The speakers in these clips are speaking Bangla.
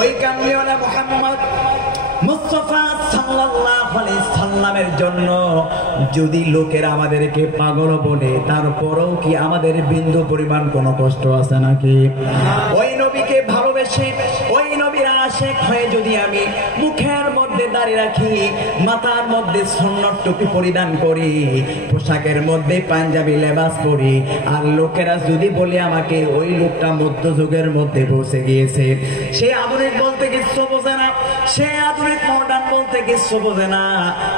ওই কামলিওয়ালা মুহাম্মদ মুস্তাফা সাল্লাল্লাহু আলাইহি সাল্লামের জন্য যদি লোকেরা আমাদেরকে পাগল বলে, তারপরেও কি আমাদের বিন্দু পরিমাণ কোনো কষ্ট আছে নাকি? ওই নবীকে ভালোবেসে ওই নবীর আশিক হয়ে যদি আমি মুখের মধ্যে দাড়ি রাখি, মাথার মধ্যে সুন্নত টুপি পরিধান করি, পোশাকের মধ্যে পাঞ্জাবি লেবাস পরি, আর লোকেরা যদি বলে আমাকে ওই লোকটা মধ্যযুগের মধ্যে পৌঁছে গিয়েছে, সে আধুনিক বলতে কিছু বোঝে না, সে আধুনিক মডার্ন বলতে কিছু বোঝে না,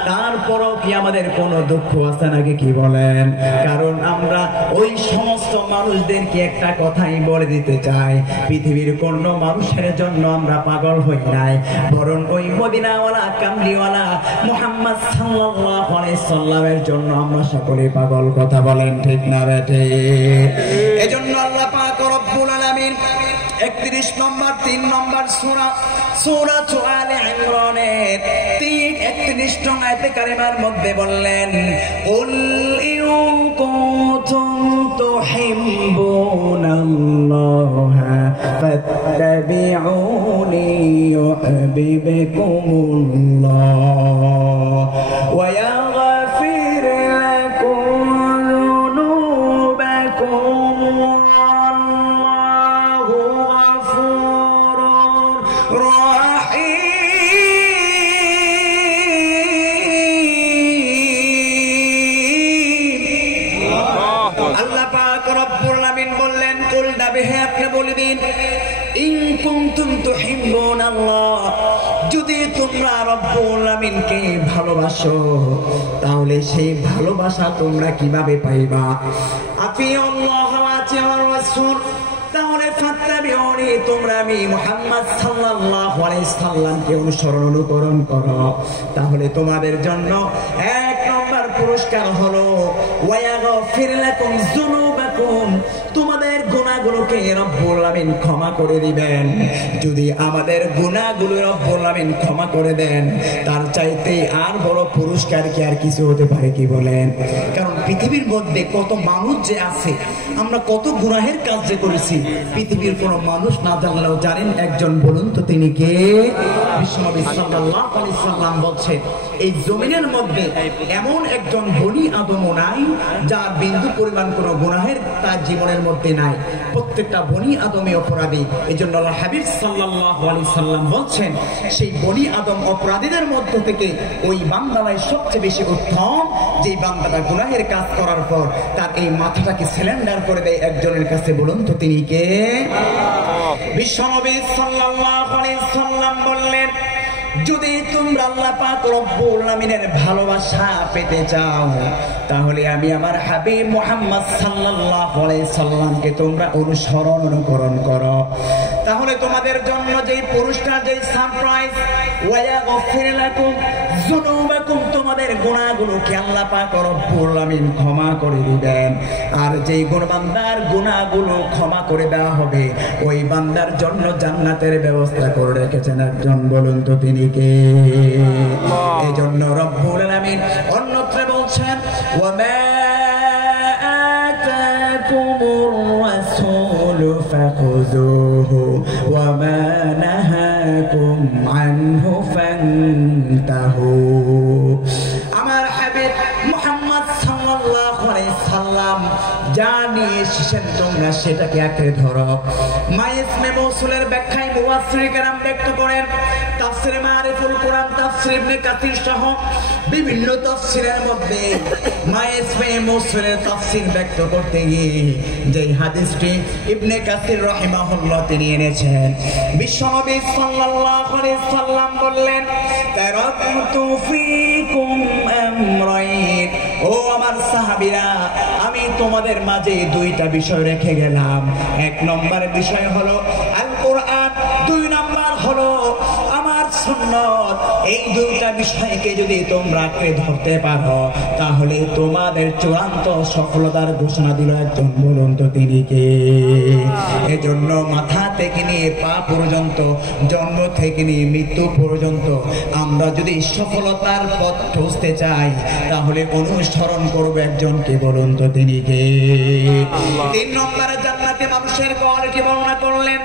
তারপরও কি আমাদের কোনো দুঃখ আছে নাকি? কি বলেন? কারণ আমরা ওই সমস্ত মানুষদেরকে একটা কথাই বলে দিতে চাই, পৃথিবীর কোন মানুষের জন্য আমরা পাগল হই নাই, বরং ওই মদিনাওয়ালা কামলিওয়ালা মুহাম্মদ সাল্লাল্লাহু আলাইহি সাল্লামের জন্য আমরা সকলে পাগল। কথা বলেন ঠিক না বেটে? এজন্য আল্লাহ পাক রব্বুল আলামিন 31 নম্বর 3 নম্বর সূরা আলে ইমরানের 31 নং আয়াতে কারিমার মধ্যে বললেন, কুল ইন কুনতুম তুহিব্বুনাল্লাহা ফাত্তাবিউনি ইউহিব্বুকুমুল্লাহ ওয়া ইয়াগফির লাকুম যুনুবাকুম আল্লাহু গফুরুর রহিম। আল্লাহ পাক রব্বুল আলামিন বললেন, কুল নবী হে আপনি বলে দিন, ইন কুনতুম তুহিব্বুনাল্লাহ, যদি তোমরা রব্বুল আলামিনকে ভালোবাসো, তাহলে সেই ভালোবাসা তোমরা কিভাবে পাইবা? আতিউল্লাহ ওয়া আতিউর রাসূল, তাহলে ফাত্তাবিউনি, তোমরা আমি মুহাম্মদ সাল্লাল্লাহু আলাইহি সাল্লামকে অনুসরণ অনুকরণ করো, তাহলে তোমাদের জন্য 1 নম্বর পুরস্কার হলো ওয়া ইয়াগফির লাকুম যুনুবাকুম, তোমাদের গুনাহগুলোকে রব্বুল আলামিন ক্ষমা করে দিবেন। যদি আমাদের গুনাহগুলো রব্বুল আলামিন ক্ষমা করে দেন, তার চাইতে আর বড় পুরস্কার কি আর কিছু হতে পারে? কি বলেন? কারণ পৃথিবীর মধ্যে কত মানুষ যে আছে, আমরা কত গুনাহের কাজ যে করেছি, পৃথিবীর কোন মানুষ না জানলেও জানেন একজন। বলুন তো তিনি কে? বিশ্বনবী সাল্লাল্লাহু আলাইহি সাল্লাম বলছেন, এই জমিনের মধ্যে এমন একজন বনি আদমও নাই যার বিন্দু পরিমাণ কোন গুনাহের তার জীবনের মধ্যে নাই। প্রত্যেকটা বনি আদমে অপরাধী। এজন্য আল্লাহ হাবিব সাল্লাল্লাহু আলাইহি সাল্লাম বলছেন, সেই বনি আদম অপরাধীদের মধ্য থেকে ওই বান্দারাই সবচেয়ে বেশি উত্তম, যে বান্দাটা গুনাহের কাজ করার পর তার এই মাথাটাকে সিলিন্ডার করে দেয় একজনের কাছে। বলুন তো তিনি কে? বিশ্বনবী সাল্লাল্লাহু আলাইহি সাল্লাম বললেন, যদি তোমরা আল্লাহ পাক রব্বুল আলামিনের ভালোবাসা পেতে চাও, তাহলে আমি আমার হাবিব মুহাম্মদ সাল্লাল্লাহু আলাইহি সাল্লামকে তোমরা অনুসরণ অনুকরণ করো, তাহলে তোমাদের জন্য যেই পুরস্কার, যেই সারপ্রাইজ, ওয়া ইয়াগফির লাকুম যুনুবাকুম, তোমাদের গুনাহগুলোকে আল্লাহ পাক রব্বুল আলামিন ক্ষমা করে দিবেন। আর যেই বান্দার গুনাহগুলো ক্ষমা করে দেওয়া হবে, ওই বান্দার জন্য জান্নাতের ব্যবস্থা করে রেখেছেন একজন। বলুন তো তিনি কে? এজন্য রব্বুল আলামিন অন্যত্র বলছেন, ওয়া মা আতাকুমুর রাসূলু ফাখুযুহু ওয়া মা নাহাকুম আনহু ফান্তাহু। আমার হাবিব মুহাম্মদ সাল্লাল্লাহু আলাইহি সাল্লাম যা নিয়ে এসেছেন তোমরা সেটাকে আঁকড়ে ধরো। মাইসমে মৌসুলের ব্যাখ্যায় মুফাসসির কেরাম ব্যক্ত করেন, তাফসীরে মারিফুল কোরআন, তাফসীর ইবনে কাসির সহ বিভিন্ন তাফসীরের মধ্যে মাইসমে মৌসুলের তাফসীর ব্যক্ত করতে গিয়ে যে হাদিসটি ইবনে কাসির রাহিমাহুল্লাহ তিনি এনেছেন, বিশ্বনবী সাল্লাল্লাহু আলাইহি সাল্লাম বললেন, তারাকতু ফীকুম আমরাইন, ও আমার সাহাবীরা, আমি তোমাদের মাঝে 2টা বিষয় রেখে গেলাম। 1 নম্বর বিষয় হলো আল কোরআন, 2 নম্বর হলো আমার সুন্নাত। এই 2টা বিষয়কে যদি তোমরা আঁকড়ে ধরতে পারো, তাহলে তোমাদের চূড়ান্ত সফলতার ঘোষণা দিল একজন। বলুন তো তিনি কে? এজন্য মাথা থেকে নিয়ে পা পর্যন্ত, জন্ম থেকে নিয়ে মৃত্যু পর্যন্ত আমরা যদি সফলতার পথ খুঁজতে চাই, তাহলে অনুসরণ করব একজনকে। বলুন তো তিনি কে? 3 নম্বরে জান্নাতে মানুষের কোয়ালিটি বর্ণনা করলেন।